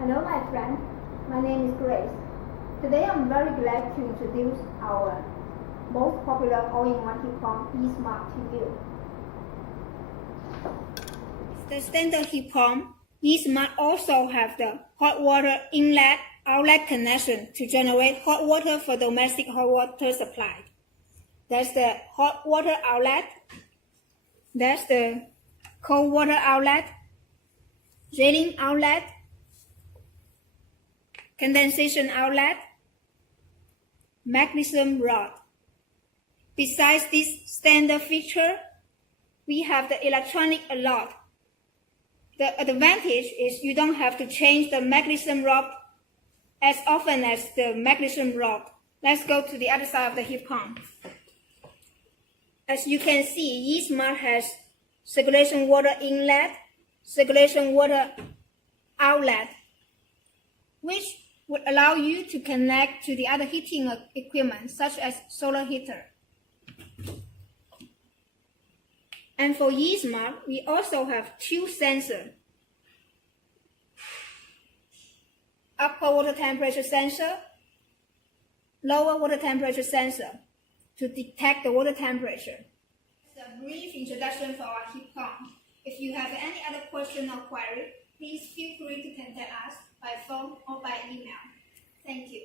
Hello my friend, my name is Grace. Today I'm very glad to introduce our most popular all-in-one heat pump E-Smart to you. The standard heat pump E-Smart also have the hot water inlet-outlet connection to generate hot water for domestic hot water supply. That's the hot water outlet. That's the cold water outlet, drilling outlet, condensation outlet, magnesium rod. Besides this standard feature, we have the electronic alert. The advantage is you don't have to change the magnesium rod as often as the magnesium rod. Let's go to the other side of the heat pump. As you can see, E-Smart has circulation water inlet, circulation water outlet, which would allow you to connect to the other heating equipment, such as solar heater. And for E-Smart, we also have two sensors. Upper water temperature sensor, lower water temperature sensor to detect the water temperature. It's a brief introduction for our heat pump. If you have any other question or query, please feel free to contact us by phone or by email. Thank you.